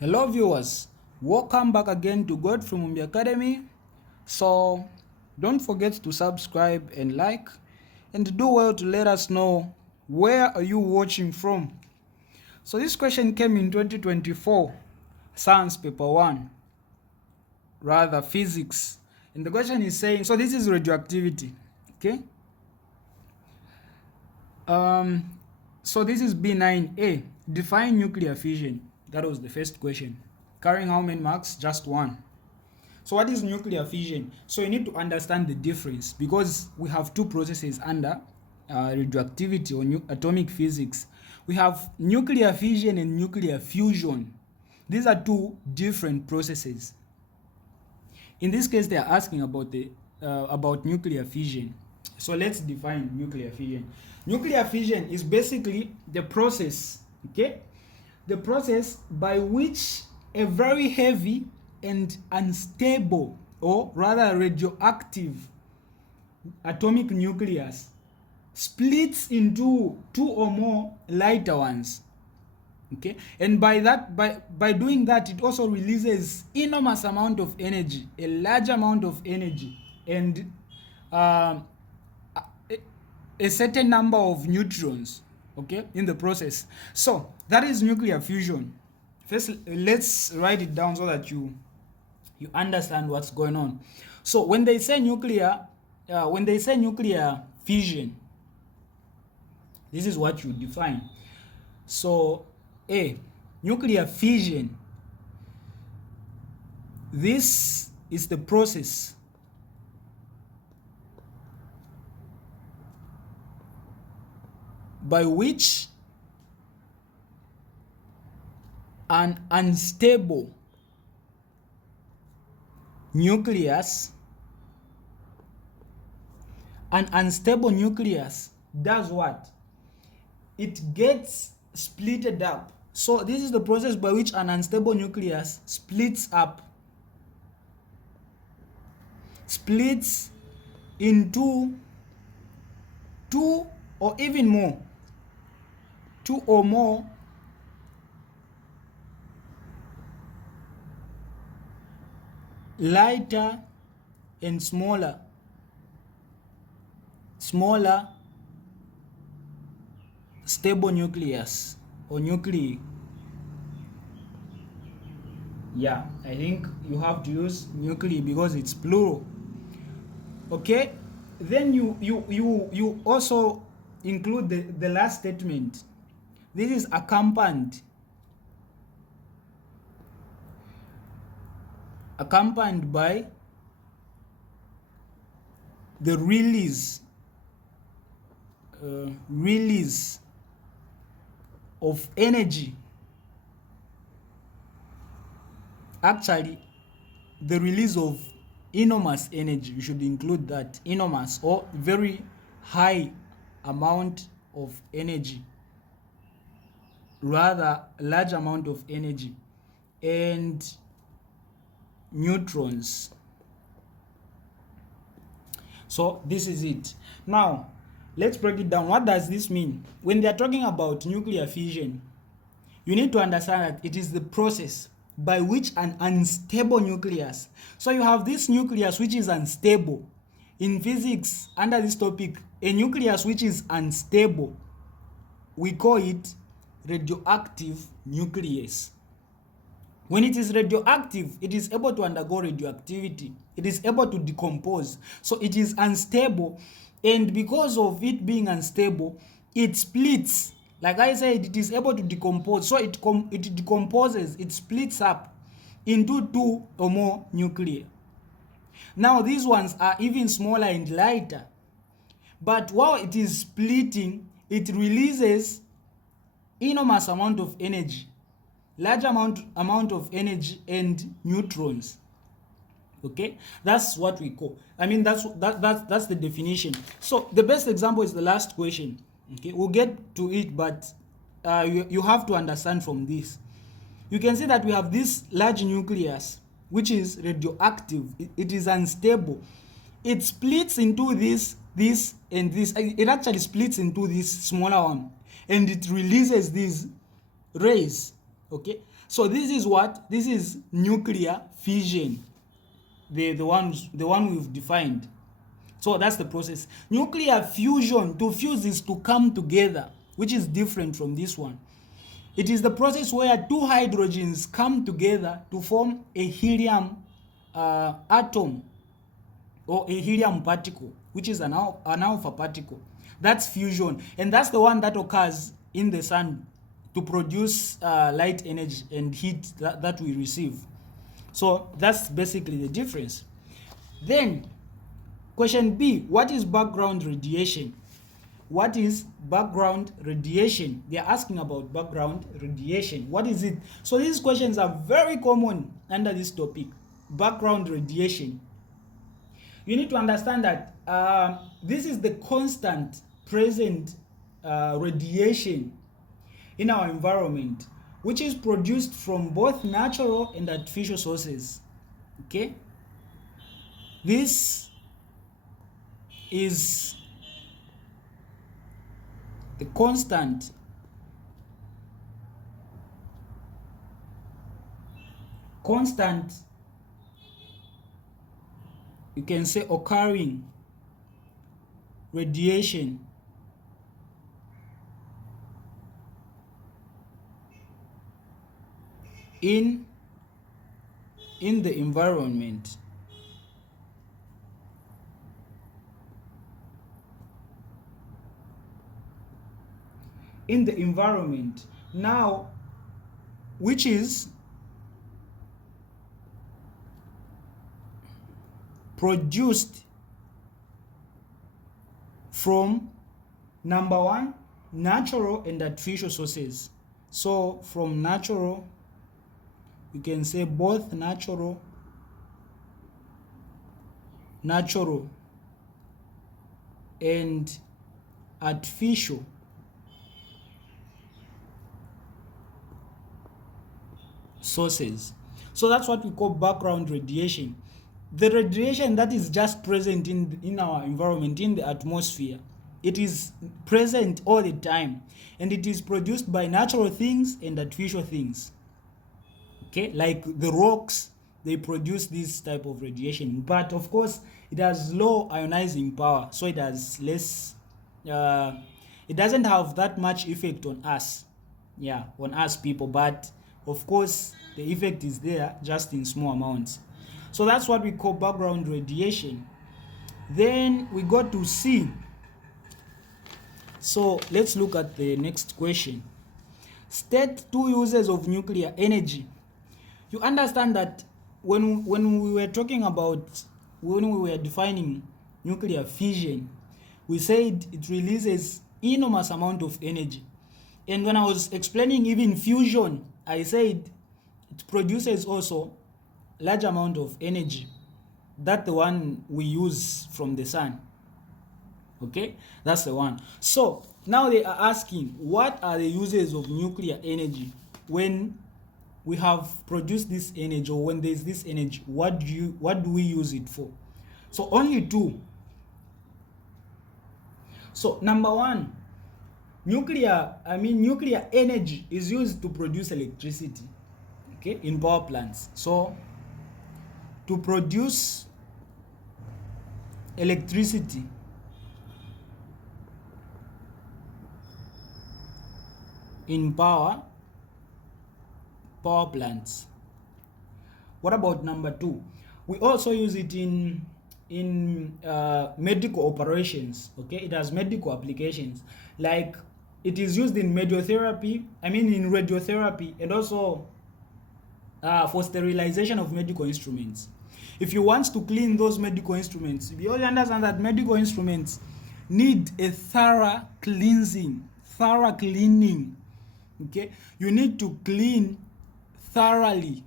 Hello viewers, welcome back again to God from Umbi Academy. So don't forget to subscribe and like, and do well to let us know where are you watching from. So this question came in 2024 science paper 1, rather physics, and the question is saying, so this is radioactivity, okay. So this is B9A, define nuclear fission. That was the first question, carrying how many marks? Just 1. So what is nuclear fission? So you need to understand the difference, because we have two processes under radioactivity or atomic physics. We have nuclear fission and nuclear fusion. These are two different processes. In this case, they are asking about nuclear fission. So let's define nuclear fission. Nuclear fission is basically the process, okay? The process by which a very heavy and unstable, or rather radioactive, atomic nucleus splits into 2 or more lighter ones, okay. And by doing that, it also releases enormous amount of energy, a large amount of energy, and a certain number of neutrons, okay, in the process. So that is nuclear fusion. First, let's write it down so that you understand what's going on. So when they say nuclear fission, this is what you define. So nuclear fission, this is the process by which an unstable nucleus does what? It gets splitted up. So this is the process by which an unstable nucleus splits into 2 or even more, 2 or more lighter and smaller stable nucleus or nuclei. Yeah, I think you have to use nuclei because it's plural, okay. Then you also include the last statement. This is accompanied by the release of energy. Actually, the release of enormous energy. You should include that, enormous or very high amount of energy, rather large amount of energy, and neutrons. So this is it. Now let's break it down. What does this mean? When they are talking about nuclear fission, you need to understand that it is the process by which an unstable nucleus, so you have this nucleus which is unstable. In physics, under this topic, a nucleus which is unstable, we call it radioactive nucleus. When it is radioactive, it is able to undergo radioactivity. It is able to decompose. So it is unstable, and because of it being unstable, it splits. Like I said, it is able to decompose. So it decomposes, it splits up into 2 or more nuclei. Now these ones are even smaller and lighter. But while it is splitting, it releases enormous amount of energy, large amount of energy and neutrons, okay. That's what we call, that's the definition. So the best example is the last question, okay. We'll get to it, but you have to understand from this. You can see that we have this large nucleus which is radioactive. It is unstable. It splits into this and this. It actually splits into this smaller one, and it releases these rays, okay. So this is what? This is nuclear fission, the one we've defined. So that's the process. Nuclear fusion, to fuse is to come together, which is different from this one. It is the process where two hydrogens come together to form a helium atom or a helium particle, which is an alpha particle. That's fusion, and that's the one that occurs in the sun to produce light energy and heat that we receive. So that's basically the difference. Then question B, what is background radiation? What is background radiation? They are asking about background radiation. What is it? So these questions are very common under this topic, background radiation. You need to understand that this is the constant present radiation in our environment, which is produced from both natural and artificial sources. Okay, this is the constant you can say occurring radiation in the environment. In the environment now, which is produced from number one, natural and artificial sources. So from natural, you can say both natural and artificial sources. So that's what we call background radiation. The radiation that is just present in our environment, in the atmosphere, it is present all the time, and it is produced by natural things and artificial things. Okay, like the rocks, they produce this type of radiation, but of course it has low ionizing power, so it has less it doesn't have that much effect on us, on us people, but of course the effect is there, just in small amounts. So that's what we call background radiation. Then we go to C. So let's look at the next question. State two uses of nuclear energy. You understand that when we were talking about, when we were defining nuclear fission, we said it releases enormous amount of energy. And when I was explaining even fusion, I said it produces also large amount of energy, that the one we use from the sun. Okay, that's the one. So now they are asking, what are the uses of nuclear energy? When we have produced this energy, or when there's this energy, what do we use it for? So only two. So number one, nuclear energy is used to produce electricity, okay, in power plants. So to produce electricity in power plants. What about number two? We also use it in medical operations. Okay, it has medical applications, like it is used in radiotherapy, and also for sterilization of medical instruments. If you want to clean those medical instruments, you all understand that medical instruments need a thorough cleaning. Okay, you need to clean thoroughly.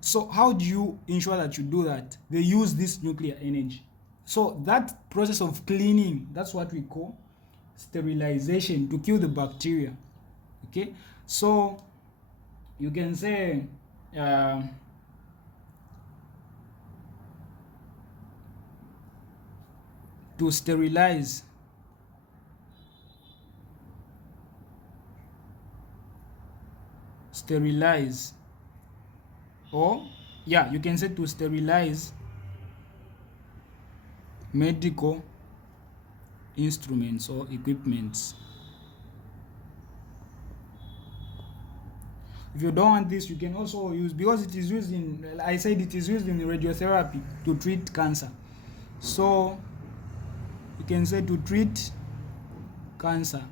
So how do you ensure that you do that? They use this nuclear energy. So that process of cleaning, that's what we call sterilization, to kill the bacteria. Okay, so you can say to sterilize sterilize, or yeah, you can say to sterilize medical instruments or equipments. If you don't want this, you can also use, because it is used in, I said it is used in radiotherapy to treat cancer. So you can say to treat cancer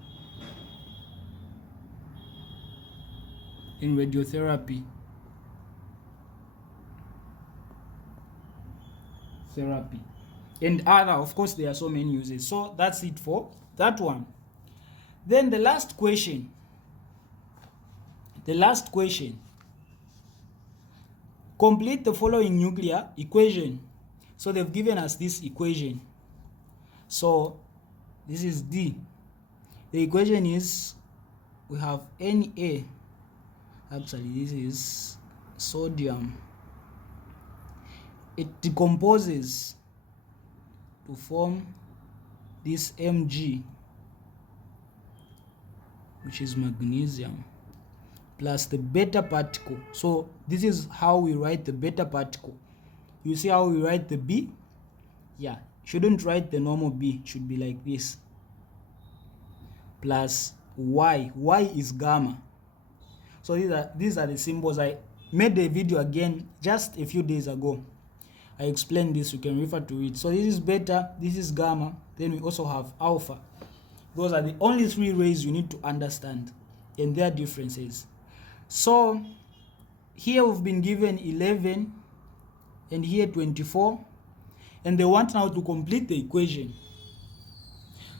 in radiotherapy and other, of course there are so many uses. So that's it for that one. Then the last question, complete the following nuclear equation. So they've given us this equation. So this is D. The equation is, we have Na, actually this is sodium. It decomposes to form this Mg, which is magnesium, plus the beta particle. So this is how we write the beta particle. You see how we write the B? Yeah, shouldn't write the normal B, it should be like this. Plus Y. Y is gamma. So these are the symbols. I made a video again just a few days ago. I explained this, you can refer to it. So this is beta, this is gamma, then we also have alpha. Those are the only three rays you need to understand and their differences. So here we've been given 11 and here 24, and they want now to complete the equation.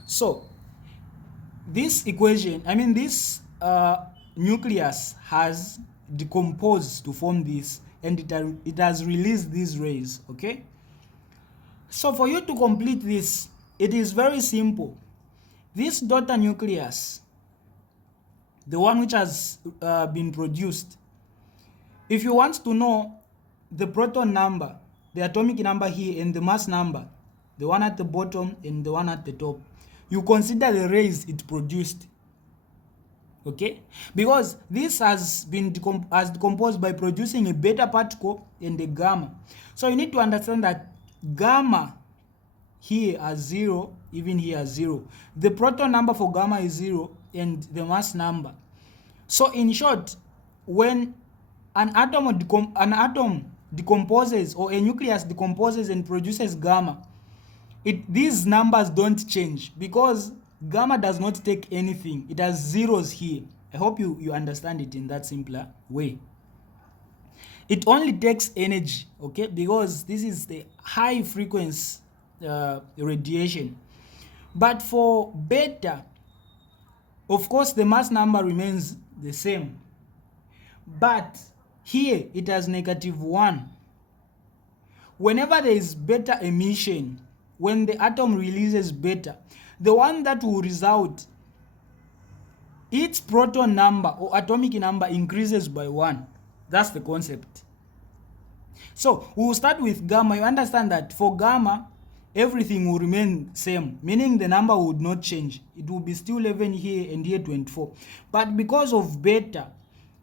So this equation, this nucleus has decomposed to form this, and it has released these rays. Okay, so for you to complete this, it is very simple. This daughter nucleus, the one which has been produced, if you want to know the proton number, the atomic number here, and the mass number, the one at the bottom and the one at the top, you consider the rays it produced. Okay, because this has been decomposed by producing a beta particle and a gamma. So you need to understand that gamma here as 0, even here as 0. The proton number for gamma is 0 and the mass number. So in short, when an atom decomposes, or a nucleus decomposes and produces gamma, these numbers don't change, because gamma does not take anything. It has zeros here. I hope you understand it in that simpler way. It only takes energy, okay, because this is the high frequency radiation. But for beta, of course the mass number remains the same, but here it has -1. Whenever there is beta emission, when the atom releases beta, the one that will result, its proton number or atomic number increases by 1. That's the concept. So we will start with gamma. You understand that for gamma, everything will remain same, meaning the number would not change. It will be still 11 here and here 24. But because of beta,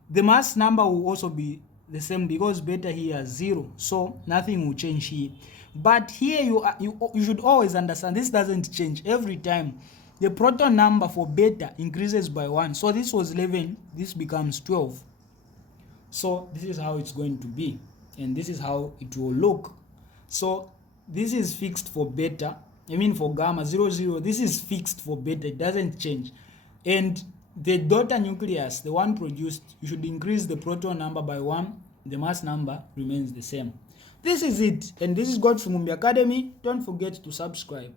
the mass number will also be the same, because beta here is 0. So nothing will change here. But here you should always understand this doesn't change every time. The proton number for beta increases by 1. So this was 11, this becomes 12. So this is how it's going to be, and this is how it will look. So this is fixed for beta, for gamma 0, 0. This is fixed for beta, it doesn't change. And the daughter nucleus, the one produced, you should increase the proton number by 1, the mass number remains the same. This is it, and this is God from Mumbi Academy. Don't forget to subscribe.